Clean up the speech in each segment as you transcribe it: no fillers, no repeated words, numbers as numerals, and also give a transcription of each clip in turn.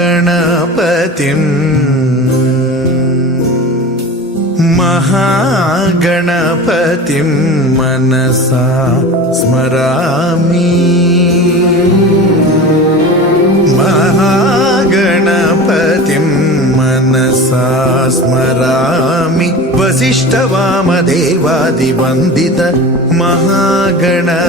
महागणपतिं महागणपतिं मनसा स्मरामि महागणपतिं मनसा स्मरामि వశిష్ఠ వామదేవాది వందిత మహాగణపతిం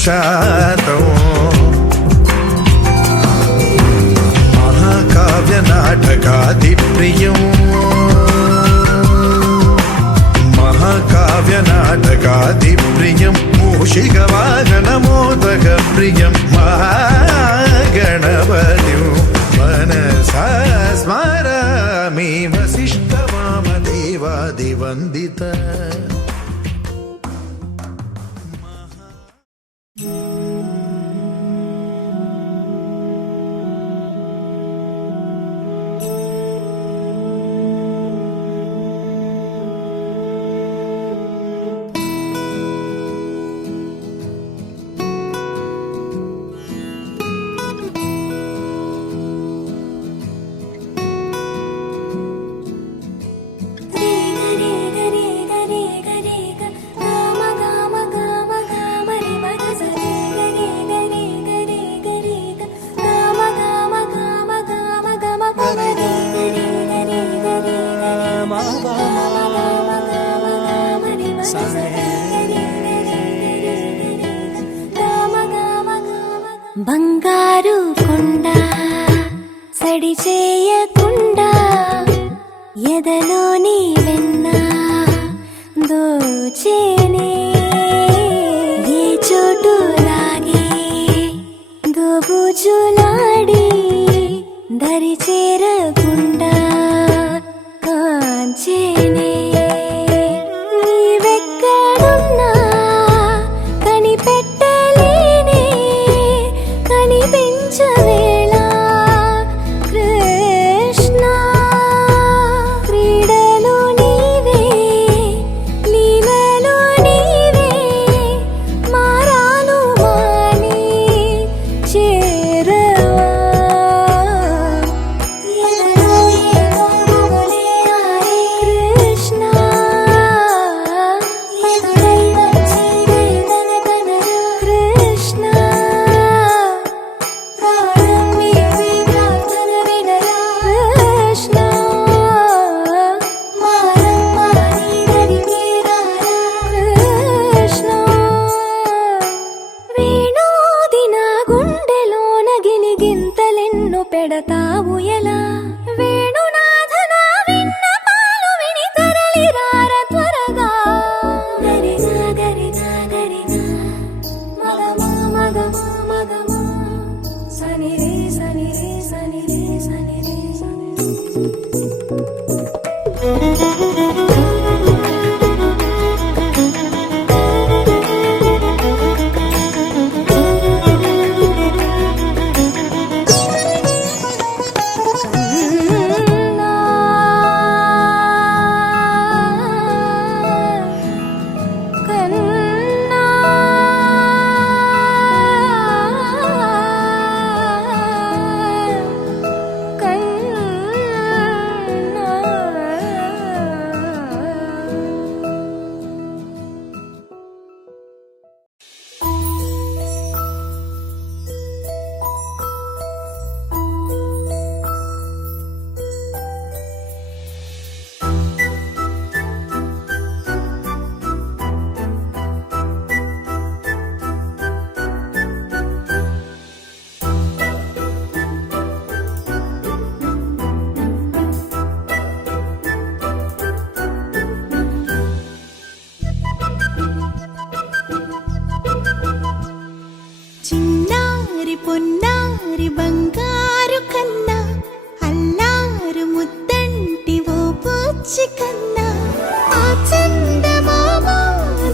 శాతం మహాకావ్య నాటకాది ప్రియం మహాకావ్య నాటకాది ప్రియం మూషిక వాహన మోదక ప్రియం మహాగణపతిం మనసా స్మరామి వశిష్ఠ వామదేవాది వందిత బంగారు కొండ సడి చేయకుండా ఎదలోని వెన్న దోచేనే ఏ చోటు లాగే దోబుజులాడి దరి చేరకుండా కాంచేనే నీవెక్కడున్నా కనిపెట్టలేనే కనిపించవేళ కృష్ణ క్రీడలు నీవే లీలలు నీవే మారాలు మాని చేరవా పొన్నారి బంగారు కన్నా అల్లారు ముద్దంటి ఓ పూచి కన్నా ఆ చందమామ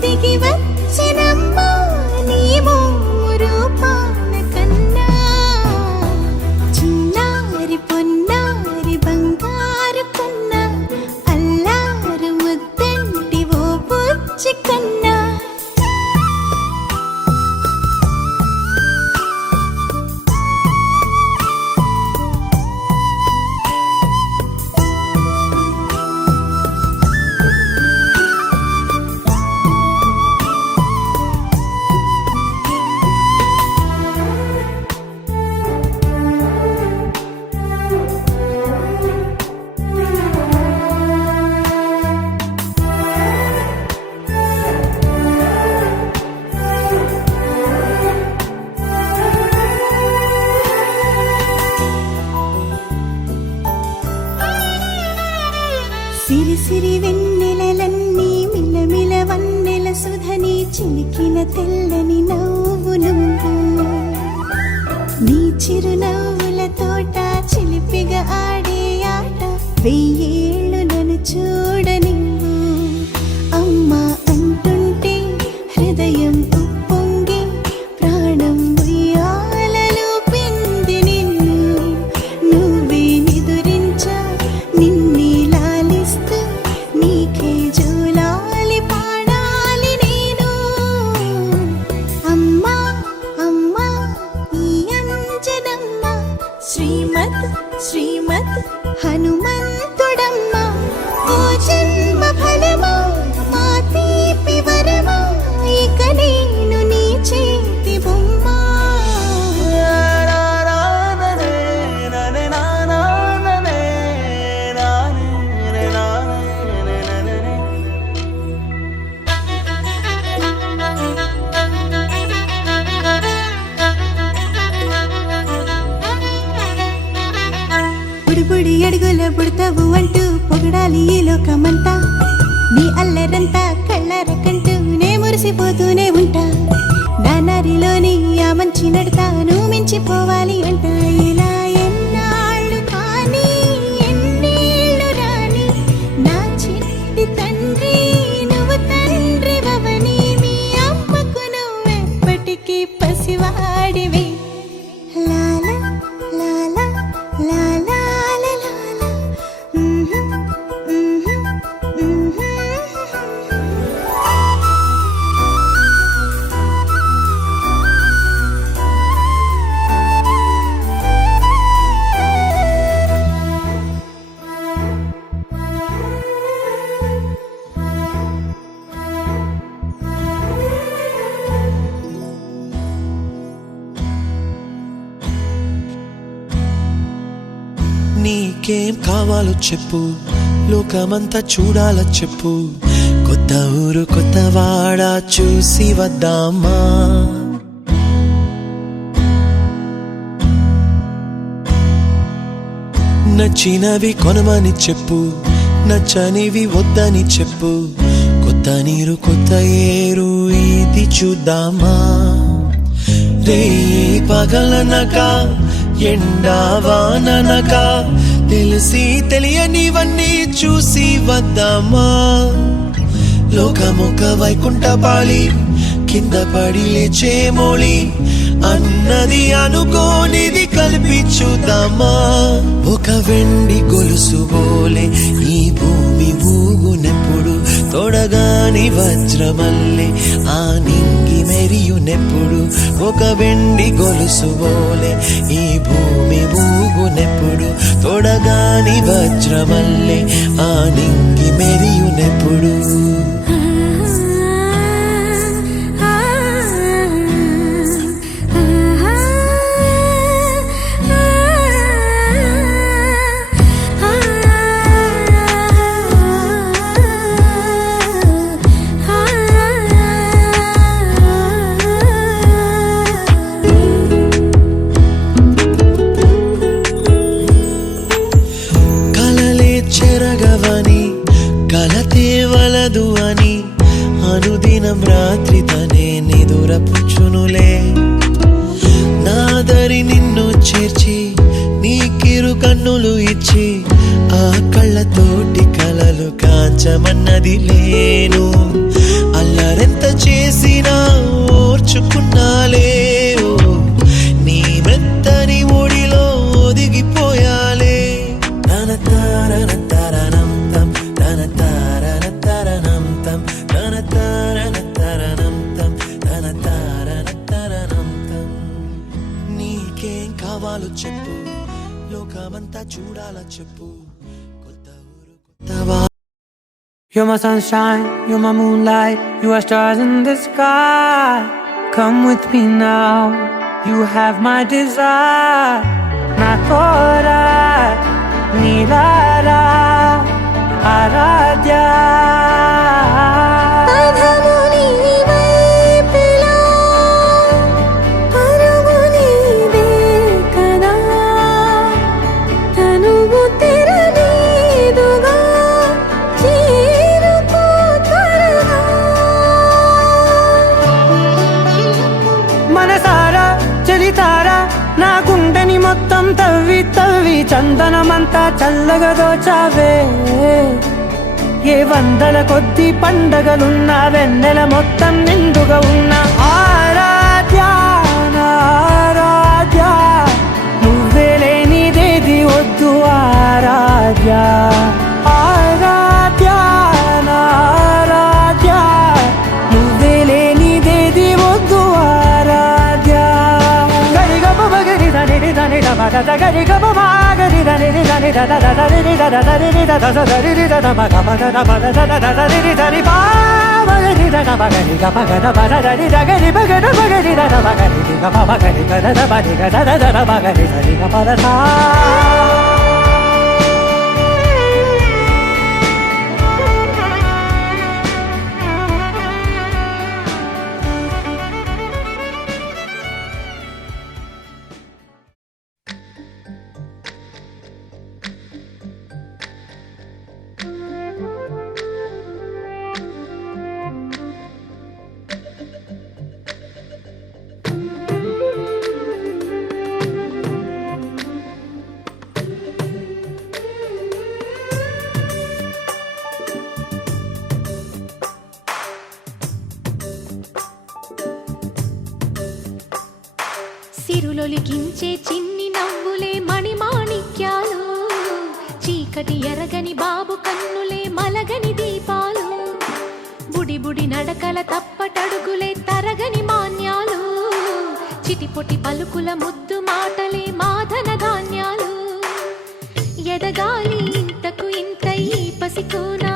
దిగి వచ్చినమ్మ నీ రూపాన కన్నా చిన్నారి పొన్నారి బంగారు కన్నా అల్లారు ముద్దంటి ఓ పూచి కన్నా సిరి సిరి వెన్నెలలన్నీ మిలమిల వన్నెల సుధని చిలికిన తెల్లని నవ్వు నువ్వు నీ చిరునవ్వుల తోట చిలిపిగా ఆడే ఆట వెయ్యేళ్ళు నన్ను చూడని అమ్మా అంటుంటే హృదయం ఉప్పొంగి ప్రాణం ఉయ్యాలలో పిండి నిన్ను నువ్వే నిదురించా నిన్నే లాలిస్తూ నీకే జూలాలి పాడాలి నేను అమ్మా అమ్మా ఈ అంజనమ్మ శ్రీమద్ శ్రీమద్ హనుమంతుడమ్మ ఓ జన్మ ఫలమా మా తీపి వరమా ఇక నేను నీ చేతి బొమ్మ బుడిబుడి అడుగుల బుడతావు అంటూ పొగడాలి ఈ లోకమంతా నీ అల్లరంతా కళ్ళరకంటూ నే మురిసిపోతూనే ఉంటా నా నరిలోని ఆ మంచి నడతాను మించిపోవాలి అంట ఇలా ఎన్నాళ్ళు కానీ ఎన్నేళ్ళు రాని నా చిట్టి తండ్రి నువ్వు తండ్రి వవని మీ అమ్మకు నువ్వెప్పటికీ పసివాడివి లాల లాల లాల నీకేం కావాలో చెప్పు లోకమంతా చూడాల చెప్పు కొత్త ఊరు కొత్త వాడ చూసి వద్దామా నచ్చినవి కొనమని చెప్పు నచ్చనివి వద్దని చెప్పు కొత్త నీరు కొత్త ఏరు ఇది చూద్దామా రే పగలనక ఎండా వాననక తెలిసి తెలియనివన్నీ చూసి వద్దామా లోకమొక వైకుంఠపాళి కింద పడి లేచే మోళి అన్నది అనుకోనిది కలిపి చూద్దామా ఒక వెండి గొలుసు బోలే ఈ భూమి ఊగునెప్పుడు తొడగాని వజ్రమల్లే ఆ నింగి మెరియునెప్పుడు ఒక వెండి గొలుసు బోలే ఈ భూమి ఊగునెప్పుడు తొడగాని వజ్రమల్లే ఆ నింగి మెరియునెప్పుడు కలతేవలదు అని అనుదినం రాత్రి తనే నిదురపుచ్చునులే నా దరి నిన్ను చేర్చి నీ కిరు కన్నులు ఇచ్చి ఆ కళ్ళతోటి కలలు కాంచమన్నది లేను అల్లరెంత చేసినా ఓర్చుకున్నాలే నీ మెత్తని ఒడిలో ఒదిగిపోయాలే తన తారన తరణం తం తన తారన తరణం తం తన తారన తరణం తం తన తారన తరణం తం నీకేం కావాలో చెప్పు లోకమంతా చూడాల చెప్పు కొత్త ఊరు కొత్త You're my sunshine, you're my moonlight, you are stars in the sky. Come with me now, you have my desire. Na tora, nilara, aradhya. మనసారా చలితారా నా గుండెని మొత్తం తవ్వి తవ్వి చందనమంతా చల్లగా దోచావే ఏ వందల కొద్ది పండగలున్న వెన్నెల మొత్తం నిండుగా ఉన్న ఆరాధ్య నా ఆరాధ్య నువ్వే లేనిదేది వద్దు ఆరాధ్య ఆరాధ్య నా ఆరాధ్య నువ్వే లేనిదేది వద్దు ఆరాధ్య గరిగ బగరి దని దని దమగ గరిగ బగరి దని దని దద దరి దద దరి దద దరి దద మగ మగ దద దద దరి దరి బా మగరి దద మగరి గ మగ దద దరి దగరి మగ మగరి దద మగరి గ మగరి గ దద మగరి గ దద దద మగరి దరి గ పద సా సిరులొలికించే చిన్ని నవ్వులే మణిమాణిక్యాలు చీకటి ఎరగని బాబు కన్నులే మలగని దీపాలు బుడి బుడి నడకల తప్పటడుగులే తరగని మాన్యాలు చిటిపొటి పలుకుల ముద్దు మాటలే మాధన ధాన్యాలు ఎదగాలి ఇంతకు ఇంత ఈ పసికోనా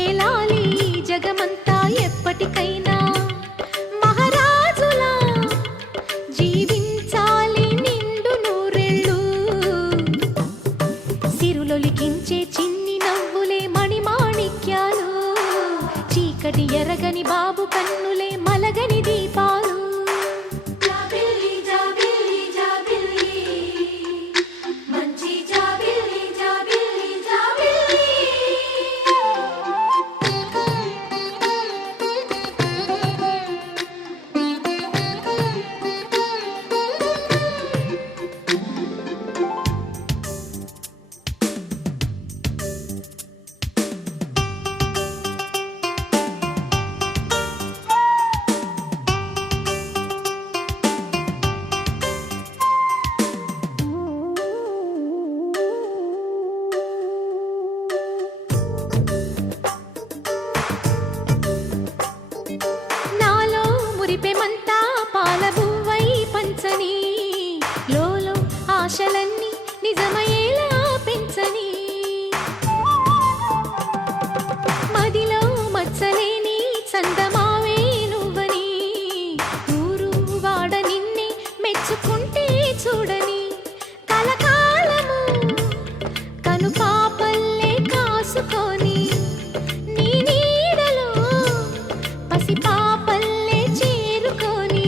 ఏలాలి జగమంతా ఎప్పటికైనా ఎరగని బాబు కన్నులే మలగని దీపాలు జాబిల్లి జాబిల్లి జాబిల్లి మంచి జాబిల్లి జాబిల్లి జాబిల్లి ఆశలన్నీ నిజమయ్యేలా పెంచని మదిలో మచ్చలేని చందమావే నువ్వని ఊరు వాడ నిన్నే మెచ్చుకుంటే చూడని కలకాలము కను పాపల్లే కాసుకొని నీ నీడలో పసి పాపల్లే చేరుకొని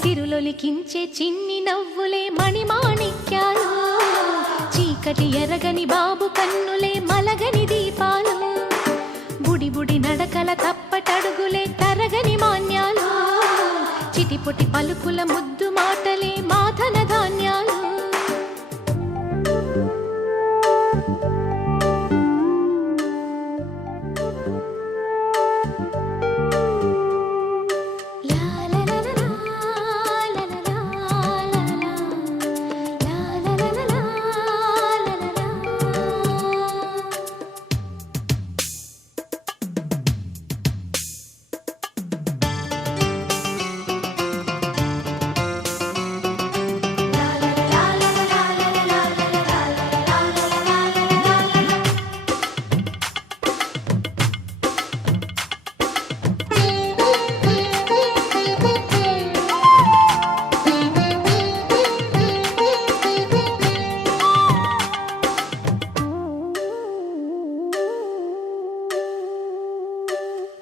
సిరులొలికించే చిన్ని నవ్వులే మణిమాణిక్యాలు చీకటి ఎరగని బాబు కన్నులే మలగని దీపాలు బుడి బుడి నడకల తప్పటడుగులే తరగని మాన్యాలు చిటిపుటి చిటిపొటి పలుకుల ముద్దు మాటలే మాధన ధాన్యాలు.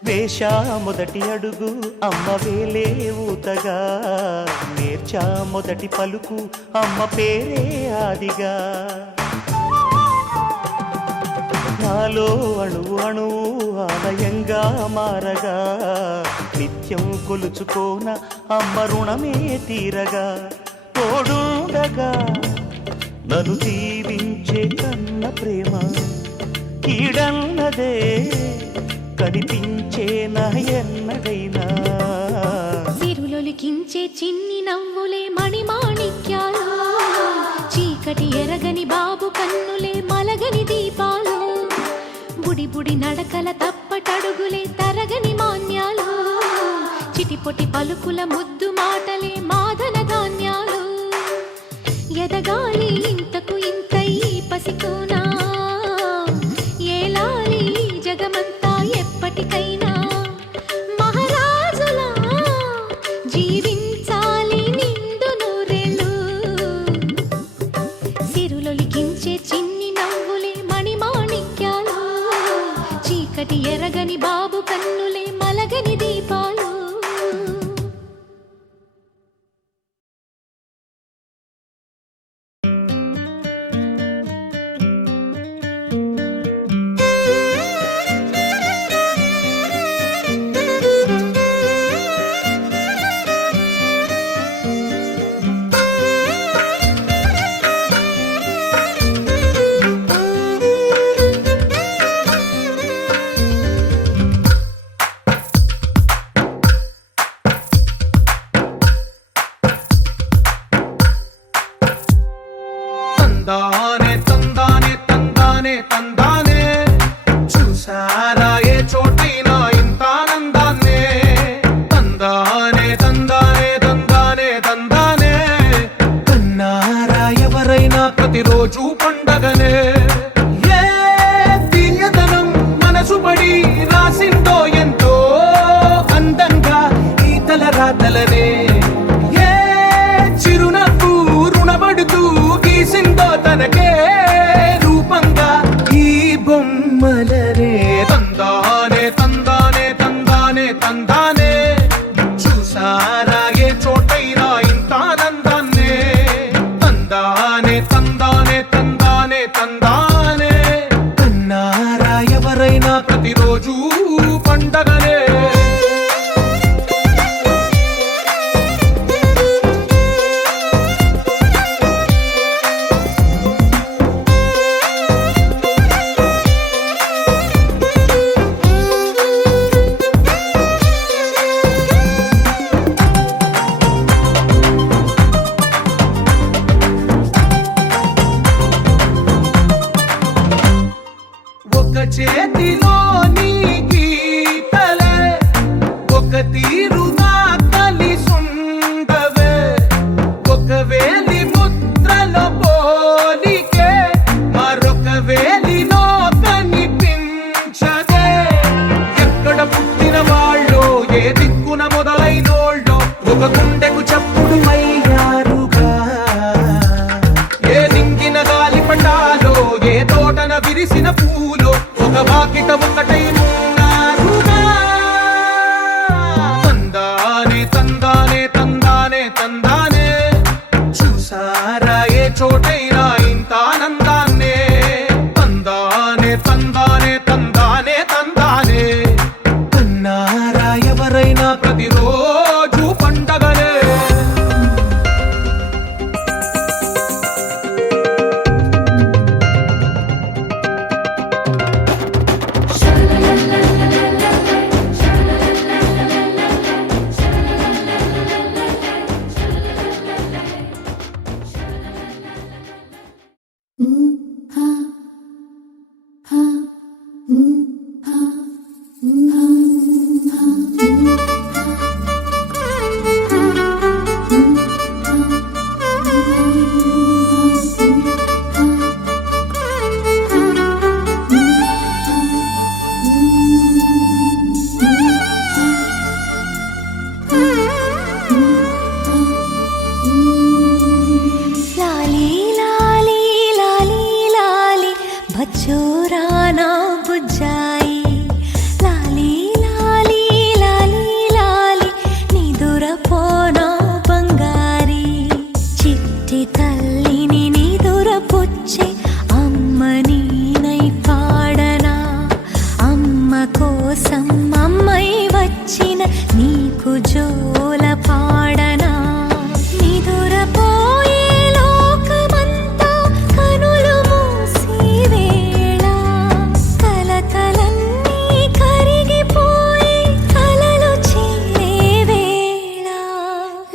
వేశా మొదటి అడుగు అమ్మ వేలే ఊతగా, నేర్చా మొదటి పలుకు అమ్మ పేరే ఆదిగా. నాలో అణువు అణువు ఆలయంగా మారగా, నిత్యం కొలుచుకోన అమ్మ రుణమే తీరగా. తోడుండగా నన్ను దీవించే కన్న ప్రేమ కీడన్నదే కనిపించే నా ఎన్నడైనా. సిరులొలికించే చిన్ని నవ్వులే మణిమాణిక్యాలు, చీకటి ఎరగని బాబు కన్నులే మలగని దీపాలు. బుడి బుడి నడకల తప్పటడుగులే తరగని మాన్యాలు, చిటిపొటి పలుకుల ముద్దు మాటలే మాధన ధాన్యాలు. ఎదగాలి ఇంతకు ఇంతై పసికోనా, ఏలాలి జగమంతా ఎప్పటికైనా. మహారాజులా జీవించాలి నిండు నూరేళ్ళు, సిరులొలికించే చిన్ని నవ్వులే మణిమాణిక్యాలు, చీకటి ఎరగని బాబు కన్నులే మలగని దీపాలు. తందానే తందానే తందానే తందానే, చూసారా ఏ చోటైనా ఇంత ఆనందాన్నే. తందానే తందానే తందానే తందానే, కన్నారా ఎవరైనా ప్రతిరోజు పండగనే. ఏ తీయదనం మనసు పడి రాసిందో ఎంతో అందంగా ఈ తల రాతలనే. ఏ చిరునవ్వు రుణపడుతూ గీసిందో తనకే రూపంగా ఈ బొమ్మలనే. తందానే తందానే తందానే తందానే, చూసారా ఏ చోటైనా ఇంత ఆనందాన్నే. తందానే తందానే తందానే తందానే, కన్నారా ఎవరైనా ప్రతిరోజు పండగనే. ఒక చేతిలో నీ గీతలే, ఒక తీరుగా కలిసుండవే. ఒక వేలి ముద్రలో పోలికే మరొక వేలిలో కనిపించదే. ఎక్కడ పుట్టిన వాళ్ళో ఏ దిక్కున మొదలైనోళ్ళో ఒక గుండెకు చప్పుడు అయ్యారుగా. ఏ నింగిన గాలి పటాలో ఏ తోటన విరిసిన పూలో ఒక వాకిట ఒకటై ఉన్నారుగా. తందానే తందానే తందానే తందానే, చూసారా ఏ చోటైనా ఇంత ఆనందాన్నే. తందానే తందానే తందానే తందానే, కన్నారా ఎవరైనా ప్రతిరోజు పండగనే. నీకు జోల పాడనా నిదురపోయే లోకమంతా కనులు మూసే వేళ కలకలన్నీ కరిగిపోయి కలలు చేరే వేళ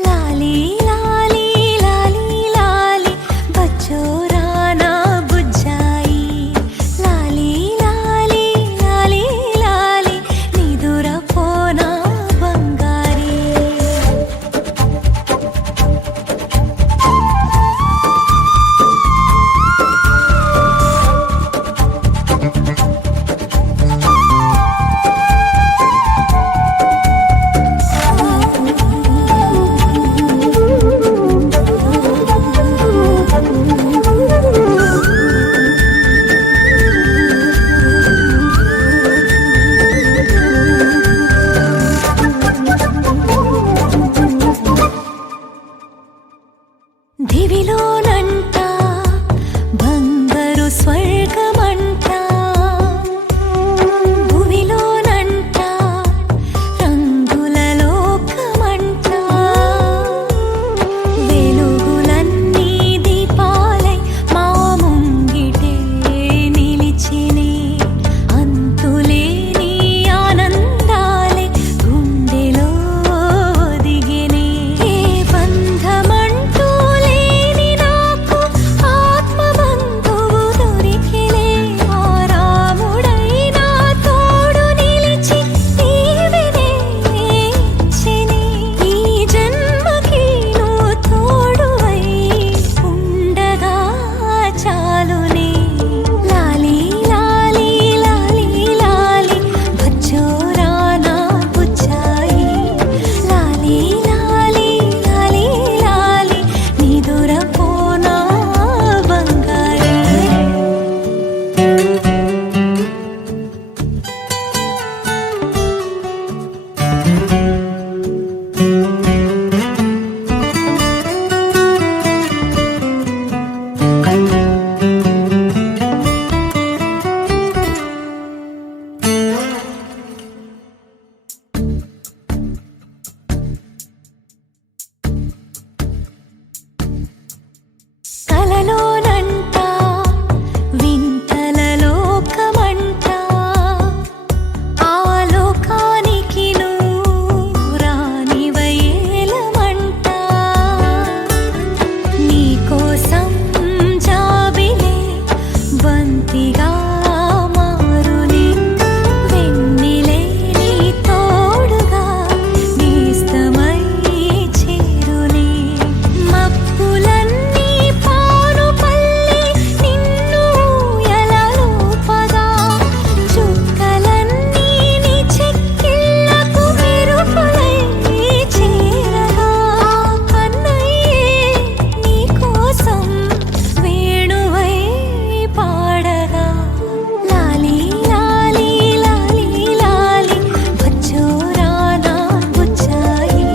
లాలీ లాలీ లాలీ లాలీ బచ్చోరానా బుజ్జాయి లాలీ లాలీ లాలీ లాలీ నిదురపోనా బంగారి దివిలోనంట బంగారు స్వర్గమంట భువిలోనంట రంగుల లోకమంట వెలుగులన్నీ దీపాలై మా ముంగిటే నిలిచినే అంతులేని ఆనందాలే గుండెలో ఒదిగినే ఏ బంధమంటూ లేని నాకు ఆత్మబంధువు దొరికిలే ఆ రాముడై నా తోడు నిలిచి దీవెనే ఇచ్చినే ఈ జన్మకి నువ్వు తోడువై ఉండగా చాలునే లాలీ లాలీ లాలీ లాలీ బచ్చోరానా బుజ్జాయి లాలీ లాలీ లాలీ లాలీ నిదురపోనా బంగారి కలలోనంట వింతల లోకమంట ఆ లోకానికి నువ్వు రానివయేలమంట నీకోసం జాబిలే బంతిగా మారుని వెన్నెలే నీ తోడుగా నేస్తమై చేరుని మబ్బులన్నీ పాను పల్లి నిన్ను ఎలా లోపగా చుక్కలన్నీ నీ చెక్కిళ్ళకు మెరుపులై చేరగా కన్నయ్యే నీ కోసం వేణువై పాడగా లాలీ లాలీ లాలీ లాలీ బచ్చోరానా బుజ్జాయి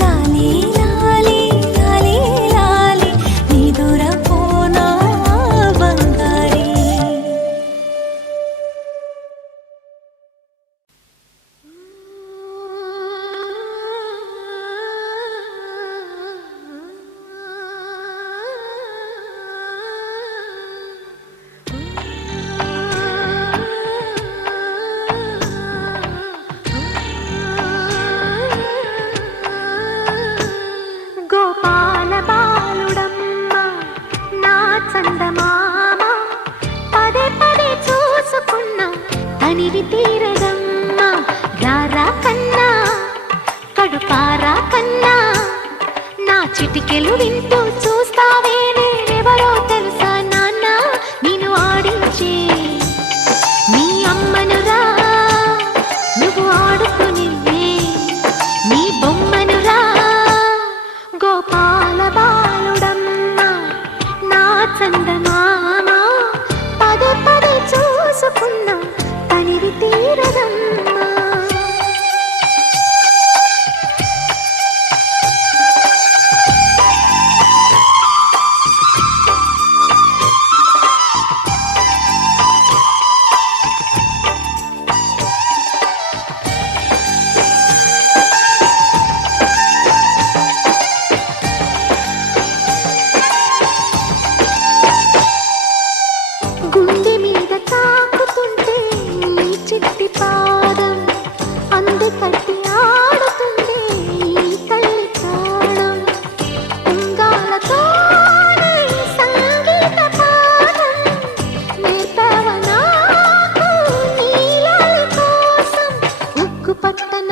లాలీ లాలీ లాలీ లాలీ నిదురపోనా బంగారి గోపాల బాలుడమ్మ నా చందమామ పదే పదే చూసుకున్నా తనివి తీరదమ్మ రారా కన్నా కడుపారా కన్నా నా చిటికెలు వింటూ చూస్తావే నేనెవరో తెలుసా నాన్న నేను ఆడించే నీ అమ్మనురా నువ్వు ఆడుకునే నీ బొమ్మనురా గోపాల బాలుడమ్మ నా చందమామ పదే పదే చూసుకున్నా తనివి తీరదమ్మ కట్టి ఆడుతుండే ఈ తల్లి ప్రాణం ఉంగాలతోనే సంగీత పాఠం నేర్పావ నాకు నీలాలి కోసం ఉక్కు పట్టన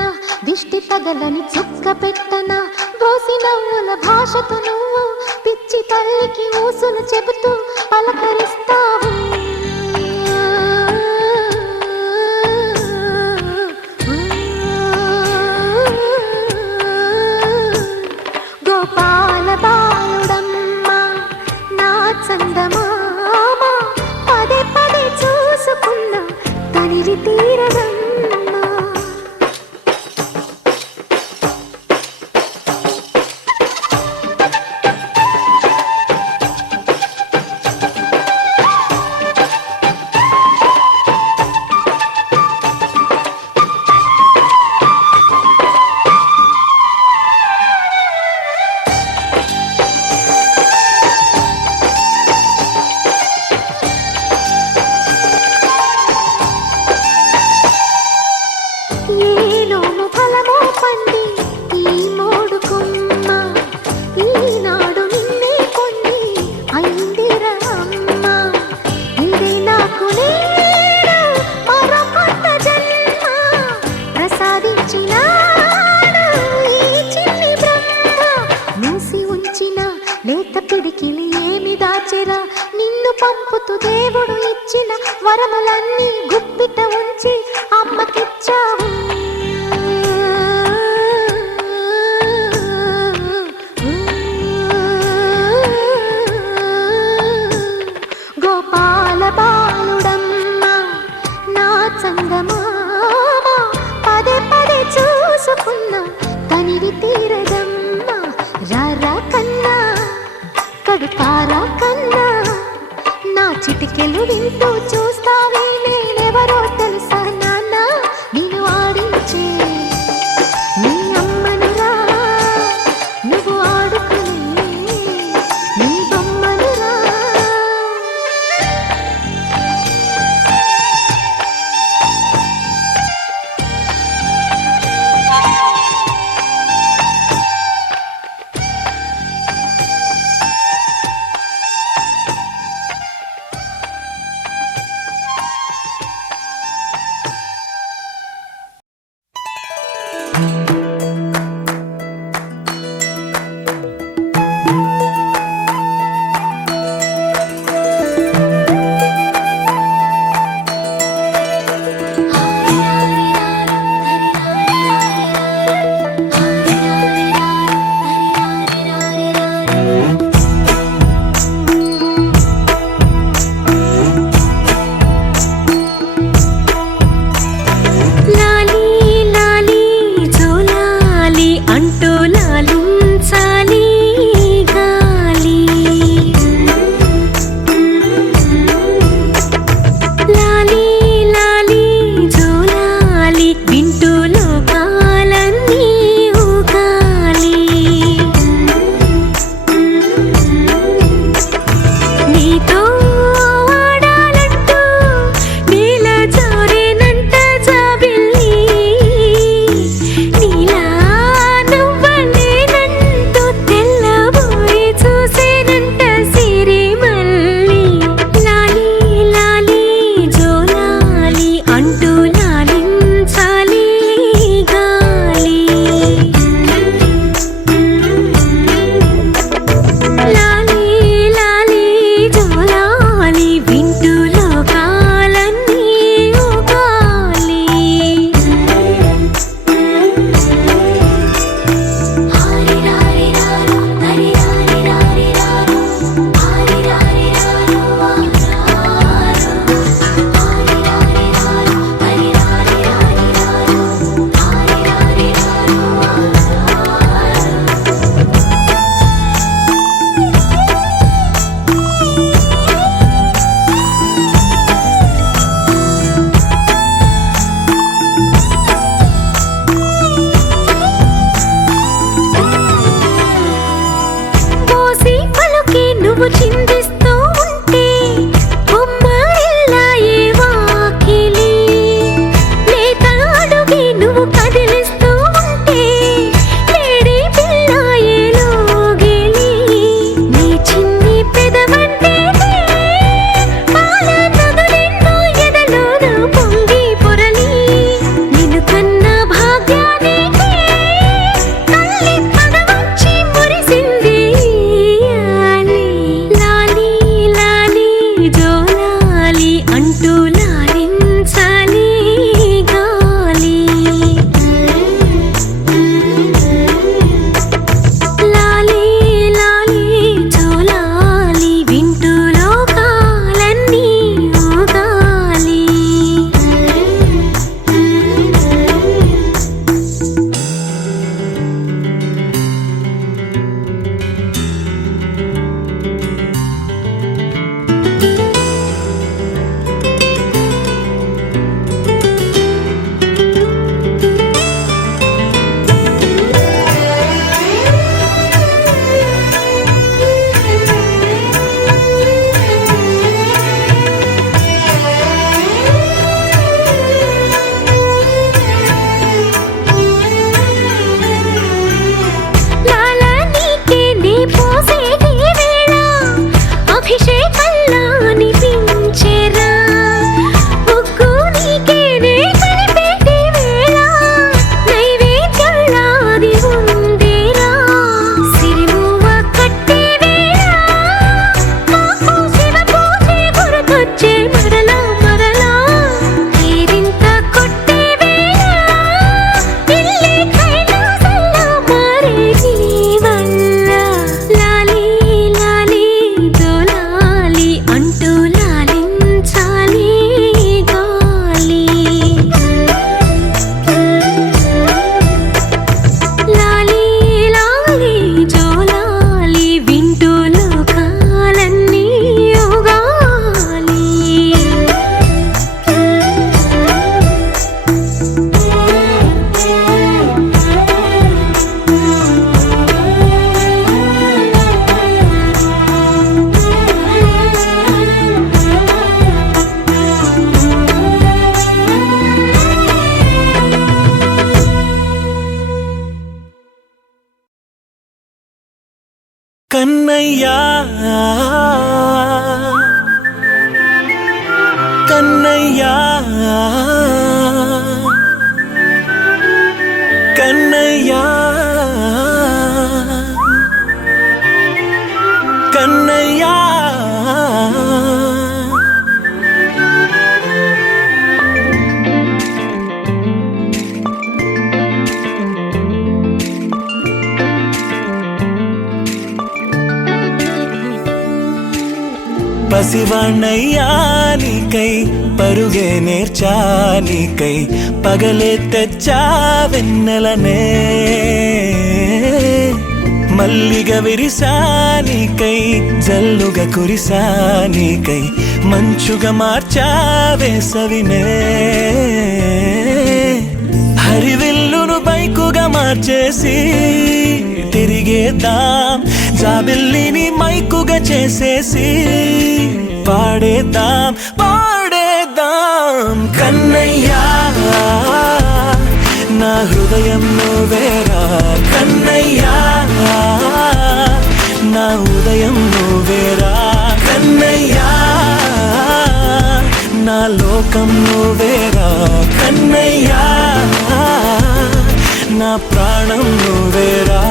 దిష్టి తగలని చుక్క పెట్టన దోసి నవ్వుల భాషతో నువ్వు పిచ్చి తల్లికి ఊసులు చెబుతూ పలకరిస్తావు గోపాల బాలుడమ్మ నా చందమామ పదే పదే చూసుకున్నా తనివి తీరదమ్మా ఏలోము ఫలమో పండి ఈ మోడు కొమ్మ ఈనాడు నిన్నే కొన్ని అయిందిరా అమ్మ ఇదే నాకు నేడు మరో కొత్త జన్మ ప్రసాదించినాడు ఈ చిన్ని బ్రహ్మ మూసి ఉంచిన లేత పిడికిలి ఏమి దాచెరా నిన్ను పంపుతూ దేవుడు ఇచ్చిన వరములన్నీ గుప్పిట ఉంచి అమ్మకిచ్చావు గోపాల బాలుడమ్మ నా చందమామ పదే పదే చూసుకున్నా తనివి తీరదమ్మ రారా కన్నా కడుపారా కన్నా నా చిటికెలు వింటూ చూస్తావే నేనెవరో తెలుసా నాన్న నేను ఆడించే నీ అమ్మనురా నువ్వు ఆడుకునే నీ బొమ్మనురా కన్నయ్యా కన్నయ్యా కన్నయ్యా కన్నయ్యా పసివాణ్ణయ్యా నీకై పరుగే నేర్చా నీకై పగలే తెచ్చా వెన్నెలనే మల్లిగ విరిసా నీకై జల్లుగా కురిసా నీకై మంచుగా మార్చా వేసవినే హరివిల్లును బైకుగా మార్చేసి తిరిగేద్దాం జాబిల్లిని మైకుగా చేసేసి పాడేద్దాం పాడేద్దాం కన్నయ్యా నా హృదయం నువ్వేరా కన్నయ్యా నా ఉదయం నువ్వేరా కన్నయ్యా నా లోకం నువ్వేరా కన్నయ్యా నా ప్రాణం నువ్వేరా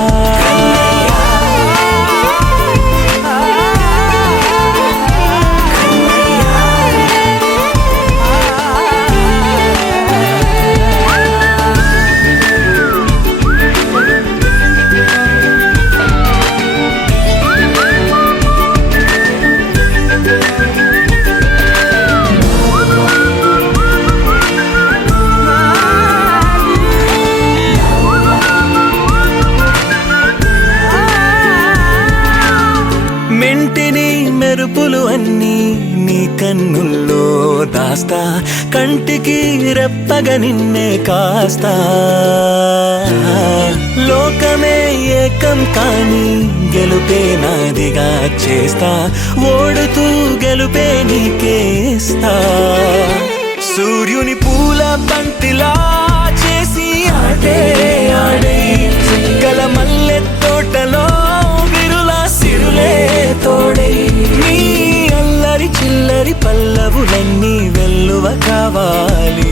మెంటిని మెరుపులు అన్నీ నీ కన్నుల్లో దాస్తా కంటికి రెప్పగా నిన్నే కాస్తా లోకమే ఏకం కాని గెలుపే నాదిగా చేస్తా ఓడుతూ గెలుపే నీకేస్తా సూర్యుని పూల బంతిలా చేసి ఆడే ఆడే చుక్కల మల్లె తోటలో సిరులే తోడై నీ అల్లరి చిల్లరి పల్లవులన్నీ వెల్లువ కావాలి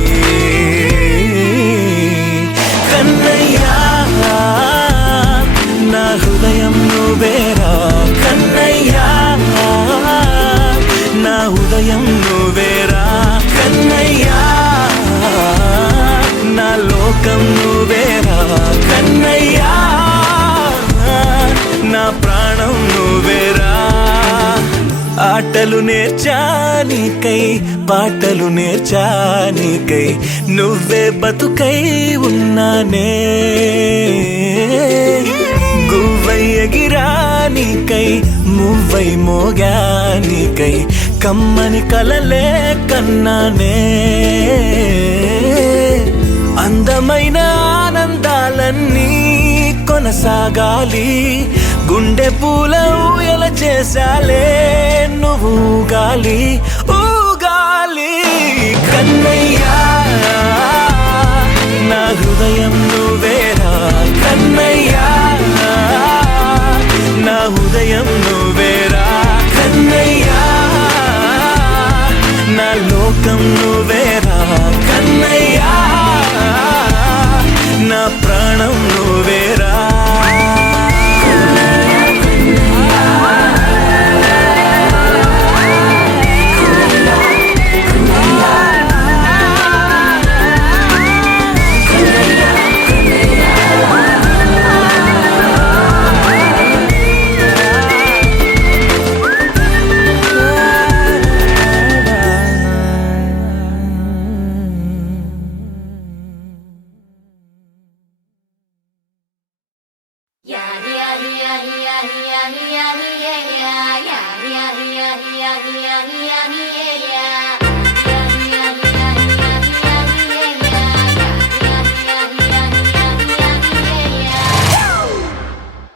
కన్నయ్యా నా హృదయం నువ్వేరా కన్నయ్యా నా ఉదయం నువ్వేరా కన్నయ్యా నా లోకం నువ్వేరా కన్నయ్యా నా ప్రాణం నువ్వేరా ఆటలు నేర్చా నీకై పాటలు నేర్చా నీకై నువ్వే బతుకై ఉన్నానే గువ్వై ఎగిరా నీకై మువ్వై మోగా నీకై కమ్మని కలలే కన్నానే అందమైన ఆనందాలన్నీ కొనసాగాలి గుండె పూల ఊయల చేసాలే నువ్వు ఊగాలి ఊగాలి కన్నయ్యా నా హృదయం నువ్వేరా కన్నయ్యా నా ఉదయం నువ్వేరా కన్నయ్యా నా లోకం నువ్వేరా కన్నయ్యా నా ప్రాణం నువ్వేరా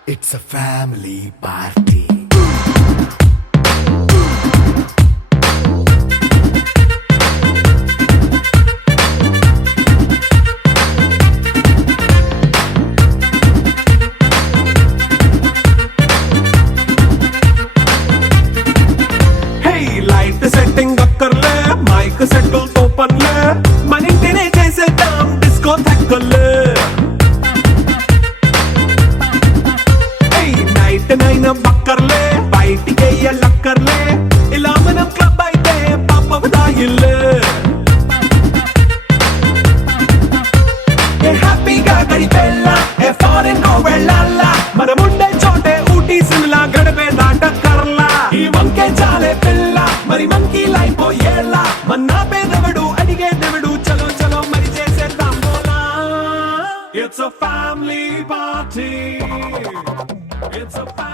It's a family party. బయటనైనా బక్కర్లే బయటికి లక్కర్లే ఇలా మనం క్లబ్ అయితే పాపవుదా ఇల్లు ఏ హ్యాపీగా గడిపెళ్ళ ఏ ఫారెన్ కో వెళ్ళాల మనముండే చోటే ఊటీ సిమ్లా గడిపే దాటక్కర్లా ఈ వంకే చాలే పిల్ల మరి మంకీ లైఫ్ ఏళ్ళ మన్నా పేదవడు అడిగే దేవుడు చలో చలో మరి చేసేద్దాం బోలా It's a family party. It's a family